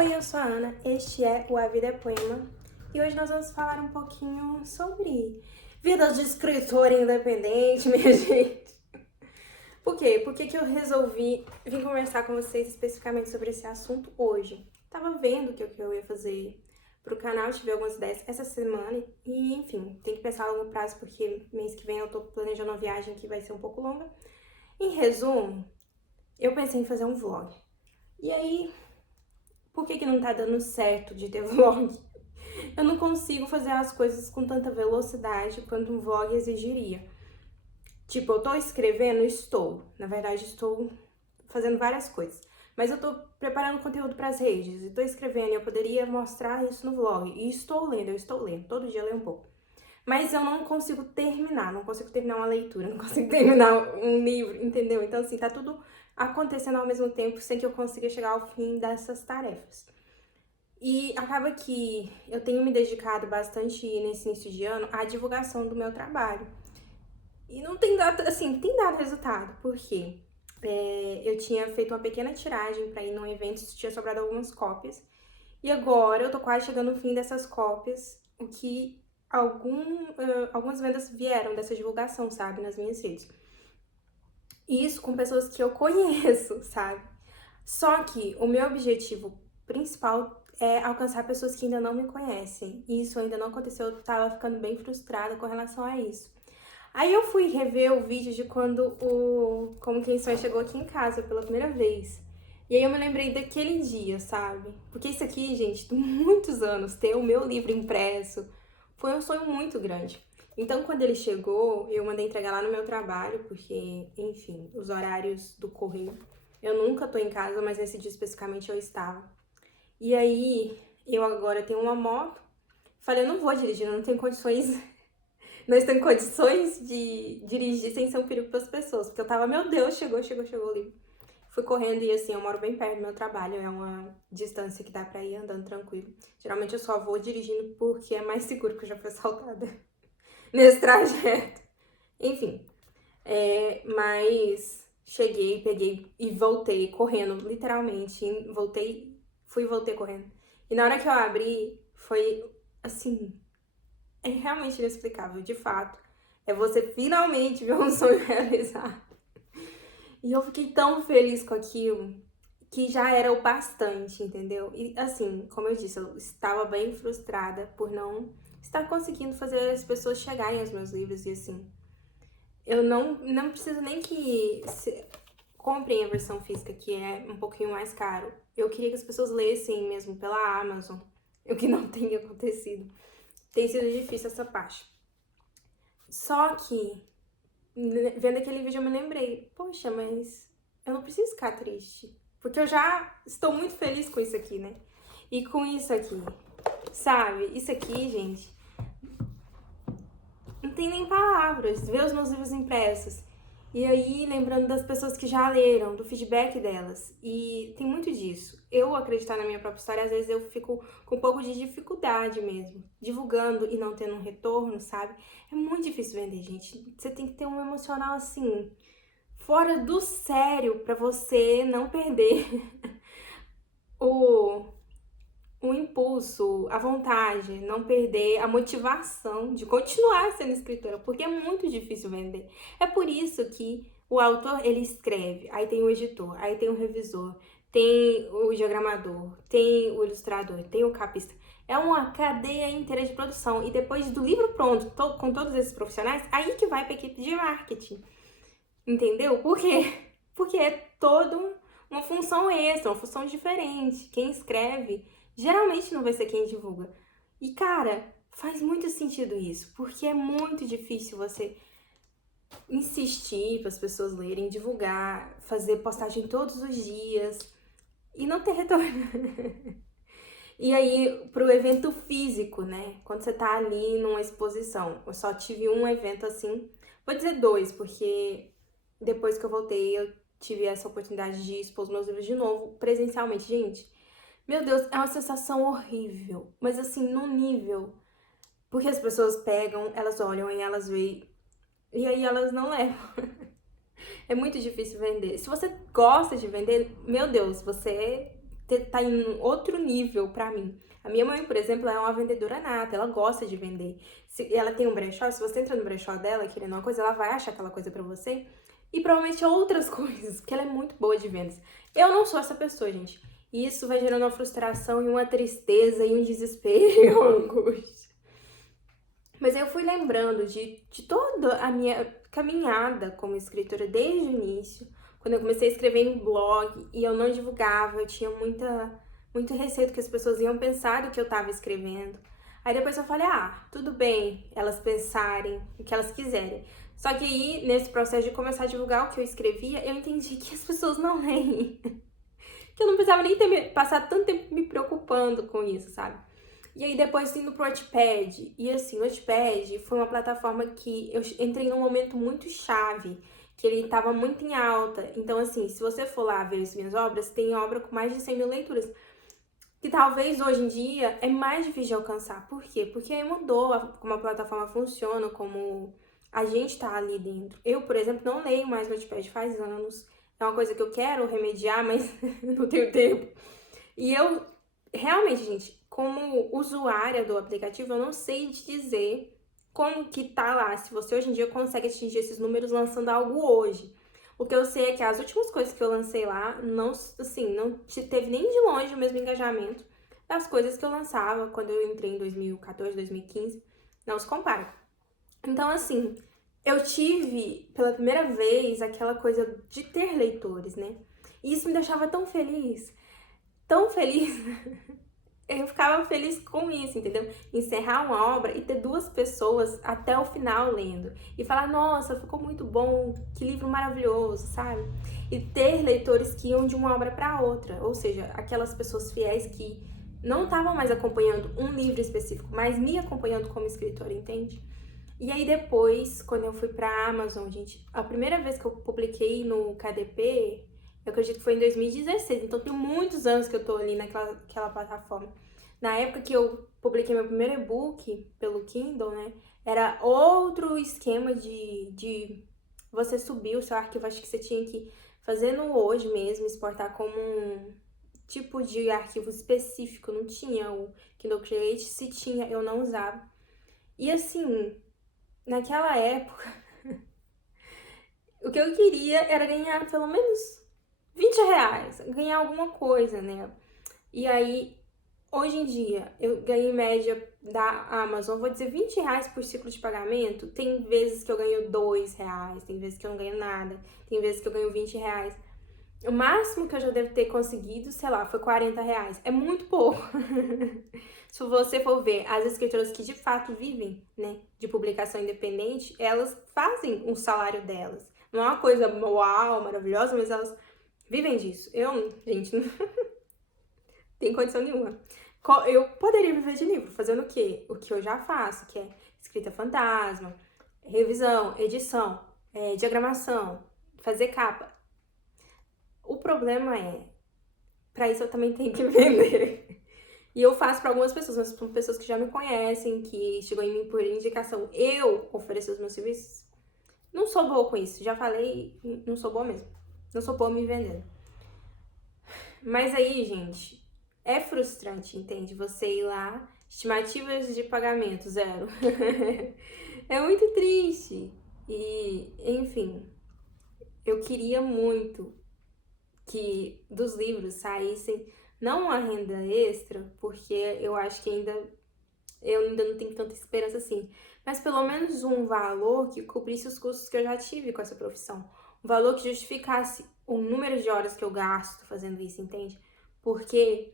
Oi, eu sou a Ana, este é o A Vida é Poema e hoje nós vamos falar um pouquinho sobre vida de escritora independente, minha gente. Por quê? Por que eu resolvi vir conversar com vocês especificamente sobre esse assunto hoje? Tava vendo o que eu ia fazer pro canal, tive algumas ideias essa semana e, enfim, tem que pensar a longo prazo porque mês que vem eu tô planejando uma viagem que vai ser um pouco longa. Em resumo, eu pensei em fazer um vlog. E aí, por que não tá dando certo de ter vlog? Eu não consigo fazer as coisas com tanta velocidade quanto um vlog exigiria. Tipo, eu tô escrevendo? Estou. Na verdade, estou fazendo várias coisas. Mas eu tô preparando conteúdo para as redes e tô escrevendo e eu poderia mostrar isso no vlog. E eu estou lendo. Todo dia eu leio um pouco. Mas eu não consigo terminar uma leitura, não consigo terminar um livro, entendeu? Então, assim, tá tudo acontecendo ao mesmo tempo sem que eu consiga chegar ao fim dessas tarefas. E acaba que eu tenho me dedicado bastante nesse início de ano à divulgação do meu trabalho. E não tem dado, assim, tem dado resultado, porque eu tinha feito uma pequena tiragem para ir num evento, tinha sobrado algumas cópias. E agora eu tô quase chegando no fim dessas cópias, o que algumas vendas vieram dessa divulgação, sabe, nas minhas redes. E isso com pessoas que eu conheço, sabe? Só que o meu objetivo principal é alcançar pessoas que ainda não me conhecem. E isso ainda não aconteceu, eu tava ficando bem frustrada com relação a isso. Aí eu fui rever o vídeo de quando o Como Quem Sonha chegou aqui em casa pela primeira vez. E aí eu me lembrei daquele dia, sabe? Porque isso aqui, gente, de muitos anos, ter o meu livro impresso, foi um sonho muito grande. Então, quando ele chegou, eu mandei entregar lá no meu trabalho, porque, enfim, os horários do correio. Eu nunca tô em casa, mas nesse dia especificamente eu estava. E aí, eu agora tenho uma moto. Falei, eu não vou dirigir, eu não tenho condições. Não estou em condições de dirigir sem ser um perigo para as pessoas. Porque eu tava, meu Deus, chegou o livro. Fui correndo e assim, eu moro bem perto do meu trabalho, é uma distância que dá pra ir andando tranquilo. Geralmente eu só vou dirigindo porque é mais seguro, porque eu já fui assaltada nesse trajeto. Enfim, mas cheguei, peguei e voltei correndo, literalmente. Fui e voltei correndo. E na hora que eu abri, foi assim, é realmente inexplicável, de fato. É você finalmente ver um sonho realizado. E eu fiquei tão feliz com aquilo que já era o bastante, entendeu? E assim, como eu disse, eu estava bem frustrada por não estar conseguindo fazer as pessoas chegarem aos meus livros e assim. Eu não preciso nem que comprem a versão física, que é um pouquinho mais caro. Eu queria que as pessoas lessem mesmo pela Amazon, o que não tem acontecido. Tem sido difícil essa parte. Só que, vendo aquele vídeo, eu me lembrei, poxa, mas eu não preciso ficar triste. Porque eu já estou muito feliz com isso aqui, né? E com isso aqui, sabe? Isso aqui, gente, não tem nem palavras. Ver os meus livros impressos. E aí, lembrando das pessoas que já leram, do feedback delas. E tem muito disso. Eu acreditar na minha própria história, às vezes eu fico com um pouco de dificuldade mesmo. Divulgando e não tendo um retorno, sabe? É muito difícil vender, gente. Você tem que ter um emocional assim, fora do sério, pra você não perder o o impulso, a vontade, não perder a motivação de continuar sendo escritora, porque é muito difícil vender. É por isso que o autor, ele escreve, aí tem o editor, aí tem o revisor, tem o diagramador, tem o ilustrador, tem o capista. É uma cadeia inteira de produção. E depois do livro pronto, com todos esses profissionais, aí que vai para a equipe de marketing. Entendeu? Por quê? Porque é toda uma função extra, uma função diferente. Quem escreve geralmente não vai ser quem divulga. E, cara, faz muito sentido isso, porque é muito difícil você insistir para as pessoas lerem, divulgar, fazer postagem todos os dias e não ter retorno. E aí, pro evento físico, né? Quando você tá ali numa exposição. Eu só tive um evento assim, vou dizer dois, porque depois que eu voltei, eu tive essa oportunidade de expor os meus livros de novo, presencialmente. Gente, meu Deus, é uma sensação horrível. Mas assim, no nível. Porque as pessoas pegam, elas olham e elas veem. E aí elas não levam. É muito difícil vender. Se você gosta de vender, meu Deus, você tá em um outro nível pra mim. A minha mãe, por exemplo, é uma vendedora nata, ela gosta de vender. Se ela tem um brechó, se você entra no brechó dela querendo uma coisa, ela vai achar aquela coisa pra você. E provavelmente outras coisas, porque ela é muito boa de vendas. Eu não sou essa pessoa, gente. E isso vai gerando uma frustração e uma tristeza e um desespero e uma angústia. Mas eu fui lembrando de toda a minha caminhada como escritora desde o início. Quando eu comecei a escrever em blog e eu não divulgava, eu tinha muito receio do que as pessoas iam pensar do que eu tava escrevendo. Aí depois eu falei, tudo bem elas pensarem o que elas quiserem. Só que aí, nesse processo de começar a divulgar o que eu escrevia, eu entendi que as pessoas não leem. Que eu não precisava nem ter passado tanto tempo me preocupando com isso, sabe? E aí depois indo pro Wattpad. E assim, o Wattpad foi uma plataforma que eu entrei num momento muito chave, que ele tava muito em alta. Então assim, se você for lá ver as minhas obras, tem obra com mais de 100 mil leituras. Que talvez hoje em dia é mais difícil de alcançar. Por quê? Porque mudou como a plataforma funciona, como a gente tá ali dentro. Eu, por exemplo, não leio mais o Wattpad faz anos. É uma coisa que eu quero remediar, mas não tenho tempo. E eu, realmente, gente, como usuária do aplicativo, eu não sei te dizer como que tá lá, se você hoje em dia consegue atingir esses números lançando algo hoje. O que eu sei é que as últimas coisas que eu lancei lá, não teve nem de longe o mesmo engajamento das coisas que eu lançava quando eu entrei em 2014, 2015. Não se compara. Então, assim, eu tive, pela primeira vez, aquela coisa de ter leitores, né? E isso me deixava tão feliz, tão feliz. Eu ficava feliz com isso, entendeu? Encerrar uma obra e ter 2 pessoas até o final lendo. E falar, nossa, ficou muito bom, que livro maravilhoso, sabe? E ter leitores que iam de uma obra para outra. Ou seja, aquelas pessoas fiéis que não estavam mais acompanhando um livro específico, mas me acompanhando como escritora, entende? E aí depois, quando eu fui pra Amazon, gente, a primeira vez que eu publiquei no KDP, eu acredito que foi em 2016, então tem muitos anos que eu tô ali naquela plataforma. Na época que eu publiquei meu primeiro e-book pelo Kindle, né, era outro esquema de você subir o seu arquivo, acho que você tinha que fazer no Word mesmo, exportar como um tipo de arquivo específico, não tinha o Kindle Create, se tinha, eu não usava. E assim, naquela época, o que eu queria era ganhar pelo menos 20 reais, ganhar alguma coisa, né? E aí, hoje em dia, eu ganho em média da Amazon, vou dizer 20 reais por ciclo de pagamento. Tem vezes que eu ganho 2 reais, tem vezes que eu não ganho nada, tem vezes que eu ganho 20 reais. O máximo que eu já devo ter conseguido, sei lá, foi 40 reais. É muito pouco. Se você for ver as escritoras que de fato vivem, né, de publicação independente, elas fazem um salário delas. Não é uma coisa uau, maravilhosa, mas elas vivem disso. Eu, gente, não tenho condição nenhuma. Eu poderia viver de livro, fazendo o quê? O que eu já faço, que é escrita fantasma, revisão, edição, diagramação, fazer capa. O problema é, pra isso eu também tenho que vender. E eu faço pra algumas pessoas, mas são pessoas que já me conhecem, que chegou em mim por indicação. Eu oferecer os meus serviços. Não sou boa com isso, já falei, não sou boa mesmo. Não sou boa me vendendo. Mas aí, gente, é frustrante, entende? Você ir lá, estimativas de pagamento, 0. É muito triste. E, enfim, eu queria muito que dos livros saíssem não uma renda extra, porque eu acho que eu ainda não tenho tanta esperança assim, mas pelo menos um valor que cobrisse os custos que eu já tive com essa profissão. Um valor que justificasse o número de horas que eu gasto fazendo isso, entende? Porque,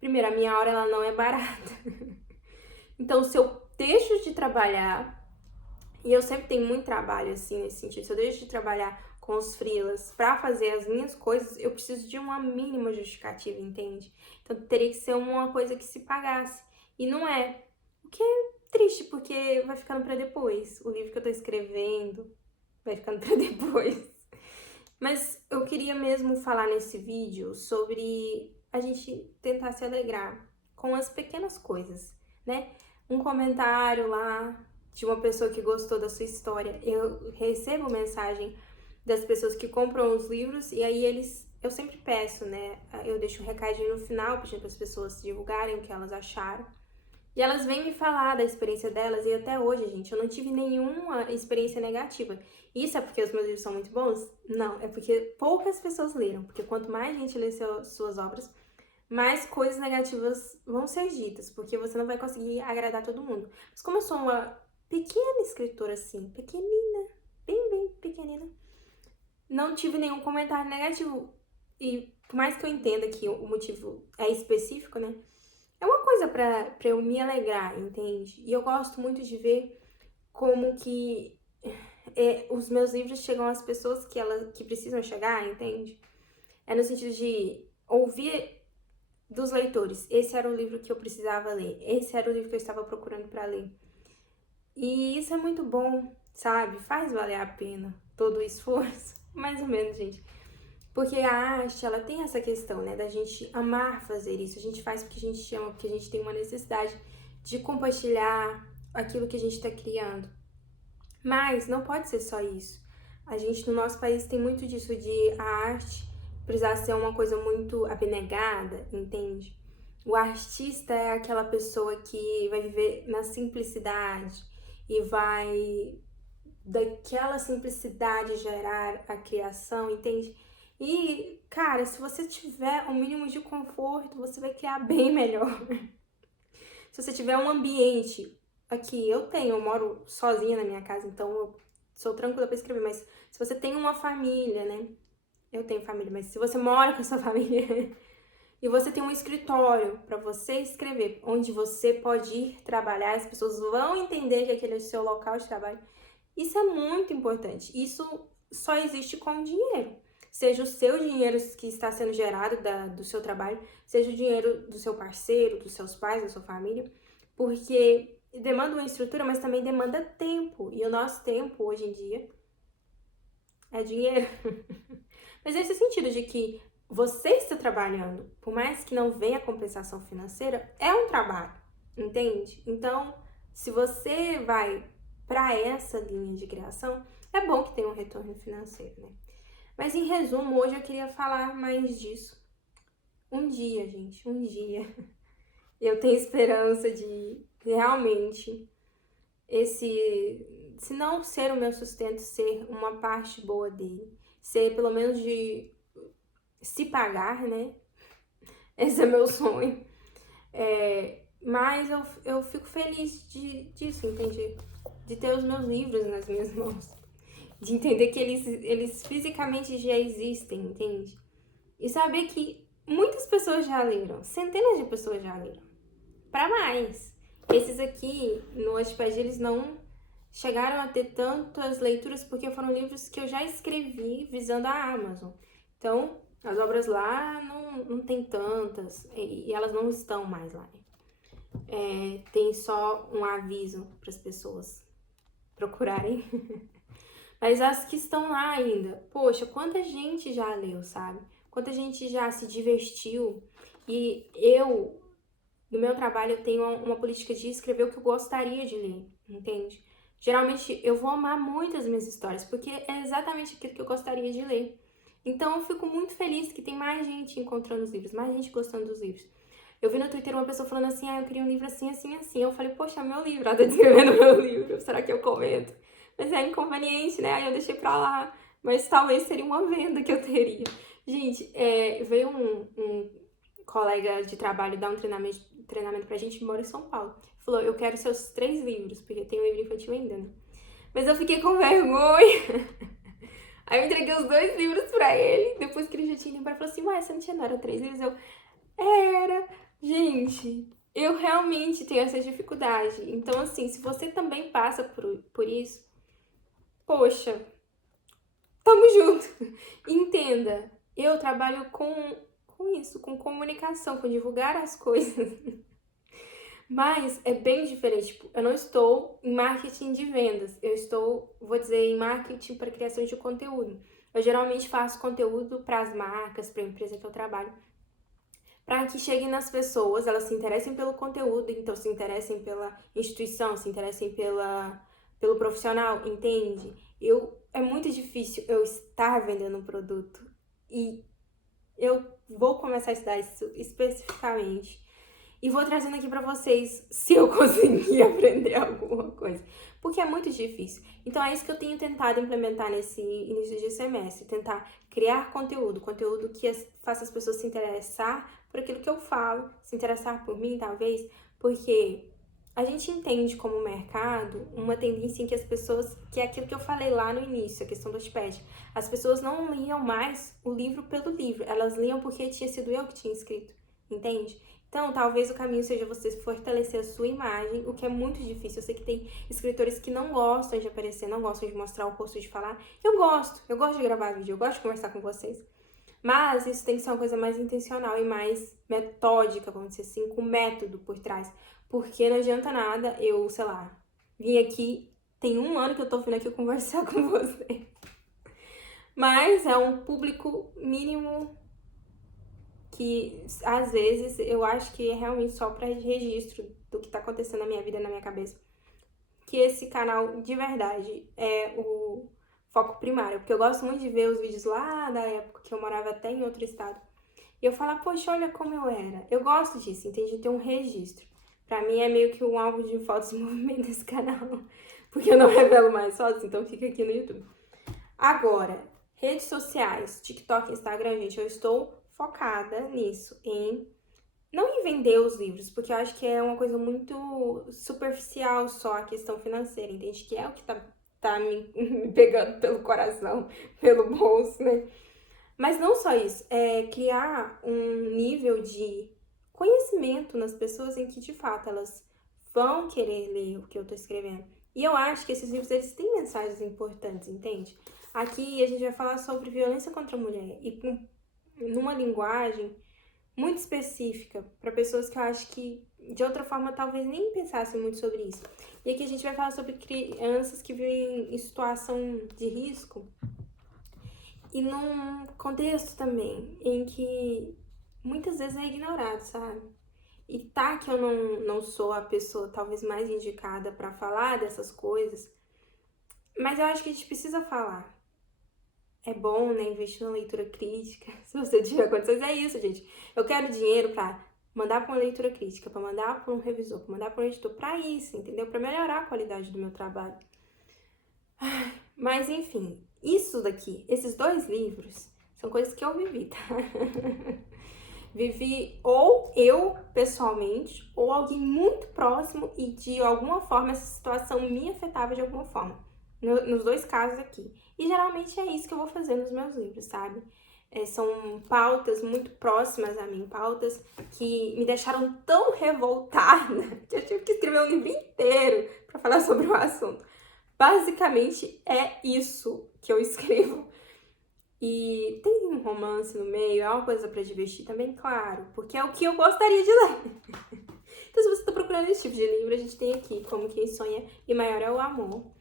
primeiro, a minha hora ela não é barata. Então, se eu deixo de trabalhar, e eu sempre tenho muito trabalho assim nesse sentido, se eu deixo de trabalhar com os freelas pra fazer as minhas coisas, eu preciso de uma mínima justificativa, entende? Então teria que ser uma coisa que se pagasse. E não é. O que é triste, porque vai ficando pra depois. O livro que eu tô escrevendo vai ficando pra depois. Mas eu queria mesmo falar nesse vídeo sobre a gente tentar se alegrar com as pequenas coisas, né? Um comentário lá de uma pessoa que gostou da sua história. Eu recebo mensagem das pessoas que compram os livros e aí eu sempre peço, né? Eu deixo um recadinho no final, pedindo para as pessoas divulgarem o que elas acharam. E elas vêm me falar da experiência delas, e até hoje, gente, eu não tive nenhuma experiência negativa. Isso é porque os meus livros são muito bons? Não, é porque poucas pessoas leram. Porque quanto mais gente lê suas obras, mais coisas negativas vão ser ditas, porque você não vai conseguir agradar todo mundo. Mas como eu sou uma pequena escritora assim, pequenina, bem pequenina, não tive nenhum comentário negativo. E por mais que eu entenda que o motivo é específico, né? É uma coisa pra eu me alegrar, entende? E eu gosto muito de ver como que os meus livros chegam às pessoas que precisam chegar, entende? É no sentido de ouvir dos leitores. Esse era o livro que eu precisava ler. Esse era o livro que eu estava procurando para ler. E isso é muito bom, sabe? Faz valer a pena todo o esforço. Mais ou menos, gente. Porque a arte, ela tem essa questão, né? Da gente amar fazer isso. A gente faz porque a gente ama, porque a gente tem uma necessidade de compartilhar aquilo que a gente está criando. Mas não pode ser só isso. A gente, no nosso país, tem muito disso de a arte precisar ser uma coisa muito abnegada, entende? O artista é aquela pessoa que vai viver na simplicidade e vai daquela simplicidade gerar a criação, entende? E, cara, se você tiver um mínimo de conforto, você vai criar bem melhor. Se você tiver um ambiente, aqui eu moro sozinha na minha casa, então eu sou tranquila pra escrever, mas se você tem uma família, né? Eu tenho família, mas se você mora com a sua família e você tem um escritório para você escrever, onde você pode ir trabalhar, as pessoas vão entender que aquele é o seu local de trabalho. Isso é muito importante. Isso só existe com dinheiro. Seja o seu dinheiro que está sendo gerado do seu trabalho, seja o dinheiro do seu parceiro, dos seus pais, da sua família, porque demanda uma estrutura, mas também demanda tempo. E o nosso tempo, hoje em dia, é dinheiro. Mas nesse sentido de que você está trabalhando, por mais que não venha compensação financeira, é um trabalho, entende? Então, se você vai para essa linha de criação, é bom que tenha um retorno financeiro, né? Mas em resumo, hoje eu queria falar mais disso. Um dia, gente, um dia, eu tenho esperança de realmente se não ser o meu sustento, ser uma parte boa dele, ser pelo menos de se pagar, né? Esse é meu sonho. Mas eu fico feliz disso, entende? De ter os meus livros nas minhas mãos. De entender que eles fisicamente já existem, entende? E saber que muitas pessoas já leram, centenas de pessoas já leram. Para mais. Esses aqui, no Wattpad, eles não chegaram a ter tantas leituras porque foram livros que eu já escrevi visando a Amazon. Então, as obras lá não tem tantas e elas não estão mais lá. Tem só um aviso para as pessoas procurarem. Mas as que estão lá ainda, poxa, quanta gente já leu, sabe? Quanta gente já se divertiu. E eu, no meu trabalho, eu tenho uma política de escrever o que eu gostaria de ler, entende? Geralmente eu vou amar muito as minhas histórias, porque é exatamente aquilo que eu gostaria de ler. Então eu fico muito feliz que tem mais gente encontrando os livros, mais gente gostando dos livros. Eu vi no Twitter uma pessoa falando assim, eu queria um livro assim, assim, assim. Eu falei, poxa, meu livro, ela tá descrevendo meu livro, será que eu comento? Mas é inconveniente, né? Aí eu deixei pra lá. Mas talvez seria uma venda que eu teria. Gente, veio um colega de trabalho dar um treinamento pra gente que mora em São Paulo. Falou, eu quero seus 3 livros, porque tem um livro infantil ainda, né? Mas eu fiquei com vergonha. Aí eu entreguei os 2 livros pra ele. Depois que ele já tinha ido embora, falou assim, ué, você não tinha, não era 3 livros? Era. Gente, eu realmente tenho essa dificuldade. Então, assim, se você também passa por isso, poxa, tamo junto. Entenda, eu trabalho com isso, com comunicação, com divulgar as coisas. Mas é bem diferente. Tipo, eu não estou em marketing de vendas. Eu estou, vou dizer, em marketing para criação de conteúdo. Eu geralmente faço conteúdo para as marcas, para a empresa que eu trabalho, para que cheguem nas pessoas, elas se interessem pelo conteúdo, então se interessem pela instituição, se interessem pelo profissional, entende? É muito difícil eu estar vendendo um produto e eu vou começar a estudar isso especificamente. E vou trazendo aqui pra vocês se eu conseguir aprender alguma coisa. Porque é muito difícil. Então é isso que eu tenho tentado implementar nesse início de semestre. Tentar criar conteúdo que faça as pessoas se interessar por aquilo que eu falo, se interessar por mim, talvez, porque a gente entende como mercado uma tendência em que as pessoas, que é aquilo que eu falei lá no início, a questão do Wattpad, as pessoas não liam mais o livro pelo livro, elas liam porque tinha sido eu que tinha escrito, entende? Então, talvez o caminho seja você fortalecer a sua imagem, o que é muito difícil. Eu sei que tem escritores que não gostam de aparecer, não gostam de mostrar o rosto, de falar. Eu gosto de gravar vídeo, eu gosto de conversar com vocês. Mas isso tem que ser uma coisa mais intencional e mais metódica, vamos dizer assim, com método por trás. Porque não adianta nada eu, sei lá, vim aqui, tem 1 ano que eu tô vindo aqui conversar com você. Mas é um público mínimo que, às vezes, eu acho que é realmente só para registro do que tá acontecendo na minha vida, na minha cabeça. Que esse canal, de verdade, é o foco primário. Porque eu gosto muito de ver os vídeos lá da época que eu morava até em outro estado. E eu falo, poxa, olha como eu era. Eu gosto disso, entende? De ter um registro. Pra mim é meio que um álbum de fotos em movimento desse canal. Porque eu não revelo mais fotos, então fica aqui no YouTube. Agora, redes sociais, TikTok, Instagram, gente, eu estou focada nisso, não em vender os livros, porque eu acho que é uma coisa muito superficial só a questão financeira, entende? Que é o que tá me pegando pelo coração, pelo bolso, né? Mas não só isso, é criar um nível de conhecimento nas pessoas em que, de fato, elas vão querer ler o que eu tô escrevendo. E eu acho que esses livros, eles têm mensagens importantes, entende? Aqui a gente vai falar sobre violência contra a mulher e numa linguagem muito específica para pessoas que eu acho que de outra forma talvez nem pensassem muito sobre isso. E aqui a gente vai falar sobre crianças que vivem em situação de risco e num contexto também em que muitas vezes é ignorado, sabe? E tá que eu não sou a pessoa talvez mais indicada para falar dessas coisas, mas eu acho que a gente precisa falar. É bom, né, investir na leitura crítica. Se você tiver condições, é isso, gente. Eu quero dinheiro pra mandar pra uma leitura crítica, pra mandar pra um revisor, pra mandar pra um editor, pra isso, entendeu? Pra melhorar a qualidade do meu trabalho. Mas, enfim, isso daqui, esses 2 livros, são coisas que eu vivi, tá? Vivi ou eu, pessoalmente, ou alguém muito próximo e de alguma forma essa situação me afetava de alguma forma. Nos 2 casos aqui. E geralmente é isso que eu vou fazer nos meus livros, sabe? São pautas muito próximas a mim, pautas que me deixaram tão revoltada que eu tive que escrever um livro inteiro pra falar sobre o assunto. Basicamente é isso que eu escrevo. E tem um romance no meio, é uma coisa pra divertir também, claro, porque é o que eu gostaria de ler. Então, se você tá procurando esse tipo de livro, a gente tem aqui Como Quem Sonha e Maior é o Amor.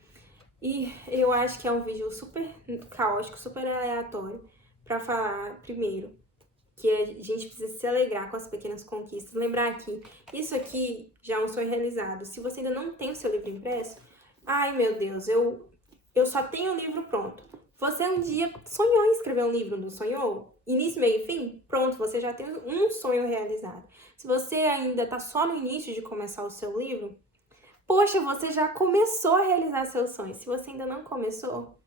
E eu acho que é um vídeo super caótico, super aleatório, pra falar, primeiro, que a gente precisa se alegrar com as pequenas conquistas. Lembrar que isso aqui já é um sonho realizado. Se você ainda não tem o seu livro impresso, ai meu Deus, eu só tenho o livro pronto. Você um dia sonhou em escrever um livro, não sonhou? Início, meio e fim? Pronto, você já tem um sonho realizado. Se você ainda tá só no início de começar o seu livro, poxa, você já começou a realizar seus sonhos. Se você ainda não começou,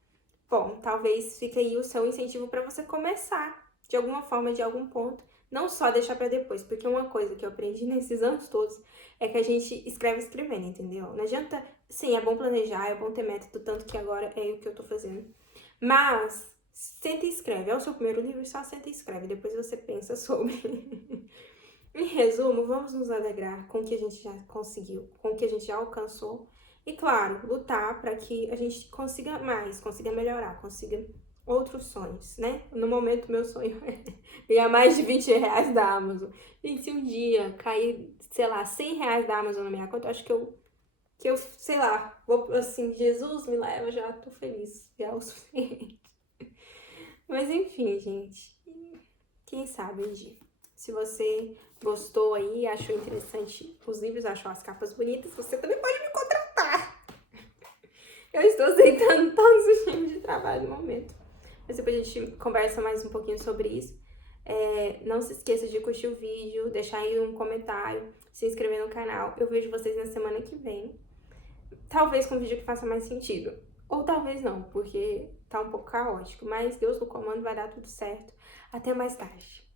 bom, talvez fique aí o seu incentivo para você começar, de alguma forma, de algum ponto. Não só deixar para depois, porque uma coisa que eu aprendi nesses anos todos é que a gente escreve escrevendo, entendeu? Não adianta, sim, é bom planejar, é bom ter método, tanto que agora é o que eu tô fazendo. Mas, senta e escreve. É o seu primeiro livro, só senta e escreve. Depois você pensa sobre. Em resumo, vamos nos alegrar com o que a gente já conseguiu, com o que a gente já alcançou. E, claro, lutar para que a gente consiga mais, consiga melhorar, consiga outros sonhos, né? No momento, meu sonho é ganhar mais de R$20 da Amazon. E se um dia cair, sei lá, R$100 da Amazon na minha conta, eu acho que eu, sei lá, vou assim, Jesus me leva, já tô feliz, já é o suficiente. Mas enfim, gente, quem sabe um dia. Se você gostou aí, achou interessante os livros, achou as capas bonitas, você também pode me contratar. Eu estou aceitando todos os tipos de trabalho no momento. Mas depois a gente conversa mais um pouquinho sobre isso. Não se esqueça de curtir o vídeo, deixar aí um comentário, se inscrever no canal. Eu vejo vocês na semana que vem. Talvez com um vídeo que faça mais sentido. Ou talvez não, porque tá um pouco caótico. Mas Deus no comando, vai dar tudo certo. Até mais tarde.